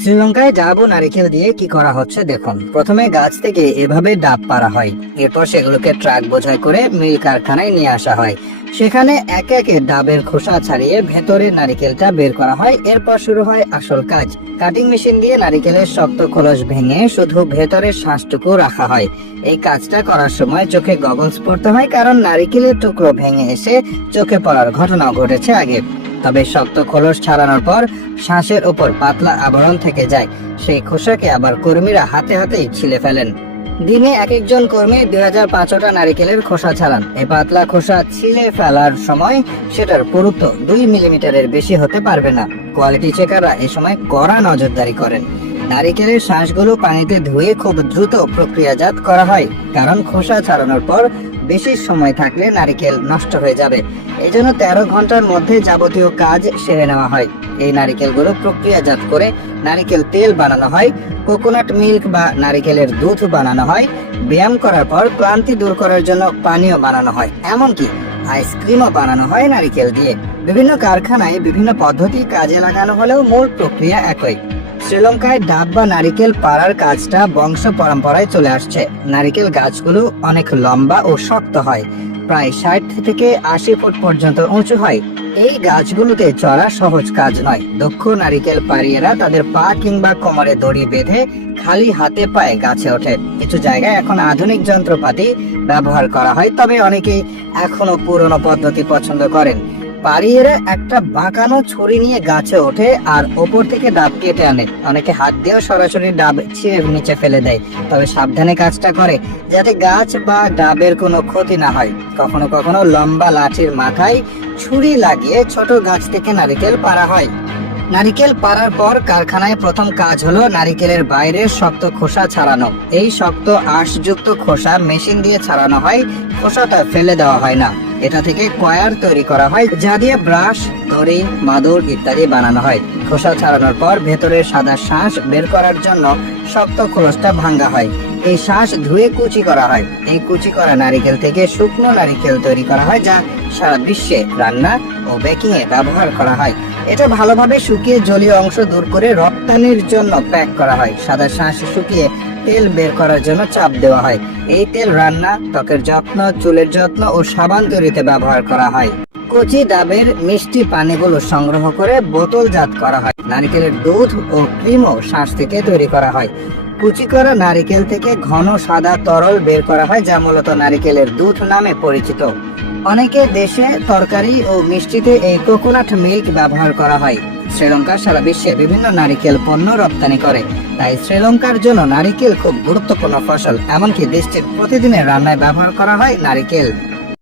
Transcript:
শ্রীলঙ্কায় ডাব ও নারিকেল দিয়ে কি করা হচ্ছে দেখুন। প্রথমে গাছ থেকে এভাবে ডাব পাড়া হয়, এরপর সেগুলোকে ট্রাক বোঝাই করে মিল কারখানায় নিয়ে আসা হয়। সেখানে একে একে ডাবের খোসা ছাড়িয়ে ভেতরে নারিকেলটা বের করা হয়। এরপর শুরু হয় আসল কাজ। কাটিং মেশিন দিয়ে নারিকেলের শক্ত খোলস ভেঙে শুধু ভেতরের শ্বাসটুকু রাখা হয়। এই কাজটা করার সময় চোখে গগলস পরতে হয়, কারণ নারিকেলের টুকরো ভেঙে এসে চোখে পড়ার ঘটনাও ঘটেছে আগে। তবে শক্ত খোলস ছাড়ানোর পর শ্বাসের উপর পাতলা আবরণ থেকে যায়, সেই খোসাকে আবার কর্মীরা হাতে হাতেই ছিলে ফেলেন। দিনে এক একজন কর্মী 2500টা নারিকেলের খোসা ছাড়ান। এই পাতলা খোসা ছিলে ফেলার সময় সেটার পুরুত্ব 2 মিলিমিটারের বেশি হতে পারবে না। কোয়ালিটি চেকাররা এ সময় কড়া নজরদারি করেন। নারিকেলের শ্বাসগুলো পানিতে ধুয়ে খুব দ্রুত প্রক্রিয়াজাত করা হয়, কারণ খোসা ছাড়ানোর পর বেশি সময় থাকলে নারিকেল নষ্ট হয়ে যাবে। এই জন্য 13 ঘন্টার মধ্যে যাবতীয় কাজ সেরে নেওয়া হয়। এই নারিকেলগুলো প্রক্রিয়াজাত করে নারিকেল তেল বানানো হয়, কোকোনাট মিল্ক বা নারিকেলের দুধ বানানো হয়। ব্যায়াম করার পর ক্লান্তি দূর করার জন্য পানীয় বানানো হয়, এমনকি আইসক্রিমও বানানো হয় নারিকেল দিয়ে। বিভিন্ন কারখানায় বিভিন্ন পদ্ধতি কাজে লাগানো হলেও মূল প্রক্রিয়া একই। শ্রীলঙ্কায় ডাব বা নারিকেল পাড়ার কাজটা বংশ পরম্পরায় চলে আসছে। নারিকেল গাছগুলো অনেক লম্বা ও শক্ত হয়, প্রায় 60 থেকে 80 ফুট পর্যন্ত উঁচু হয়। এই গাছগুলোতে চড়া সহজ কাজ নয়। দক্ষ নারিকেল পাড়িয়েরা তাদের পা কিংবা কোমরে দড়ি বেঁধে খালি হাতে পায়ে গাছে ওঠে। কিছু জায়গায় এখন আধুনিক যন্ত্রপাতি ব্যবহার করা হয়, তবে অনেকেই এখনো পুরনো পদ্ধতি পছন্দ করেন। পাড়িয়েরা একটা বাঁকানো ছুরি নিয়ে গাছে ওঠে আর ওপর থেকে ডাব কেটে আনে। অনেকে হাত দিয়েও সরাসরি ডাব ছিঁড়ে নিচে ফেলে দেয়, তবে সাবধানে কাজটা করে যাতে গাছ বা ডাবের কোনো ক্ষতি না হয়। কখনো কখনো লম্বা লাঠির মাথায় ছুরি লাগিয়ে ছোট গাছ থেকে নারিকেল পাড়া হয়। নারিকেল পাড়ার পর কারখানায় প্রথম কাজ হলো নারিকেলের বাইরের শক্ত খোসা ছাড়ানো। এই শক্ত আঁশযুক্ত খোসা মেশিন দিয়ে ছাড়ানো হয়, খোসাটা ফেলে দেওয়া হয় না। এটা থেকে কয়ার তৈরি করা হয়, যা দিয়ে ব্রাশ, দড়ি, মাদুর ইত্যাদি বানানো হয়। খোসা ছাড়ানোর পর ভেতরের সাদা শাঁস বের করার জন্য শক্ত খোলসটা ভাঙা হয়। এই শাঁস ধুয়ে কুচি করা হয়। এই কুচি করা নারিকেল থেকে শুকনো নারিকেল তৈরি করা হয়, যা সারা বিশ্বে রান্না ও বেকিং এ ব্যবহার করা হয়। এটা ভালোভাবে শুকিয়ে জলীয় অংশ দূর করে রপ্তানির জন্য প্যাক করা হয়। সাদা শাঁস শুকিয়ে তেল বের করার জন্য চাপ দেওয়া হয়। এই তেল রান্না, ত্বকের যত্ন, চুলের যত্ন ও সাবান তৈরিতে ব্যবহার করা হয়। কচি ডাবের মিষ্টি পানিগুলো সংগ্রহ করে বোতলজাত করা হয়। নারিকেলের দুধ ও ক্রিমও শাঁস থেকে তৈরি করা হয়। কুচি করা নারিকেল থেকে ঘন সাদা তরল বের করা হয়, যা মূলত নারিকেলের দুধ নামে পরিচিত। অনেকে দেশে তরকারি ও মিষ্টিতে এই কোকোনাট মিল্ক ব্যবহার করা হয়। শ্রীলঙ্কা সারা বিশ্বে বিভিন্ন নারিকেল পণ্য রপ্তানি করে, তাই শ্রীলঙ্কার জন্য নারিকেল খুব গুরুত্বপূর্ণ ফসল। এমনকি দেশটির প্রতিদিনের রান্নায় ব্যবহার করা হয় নারিকেল।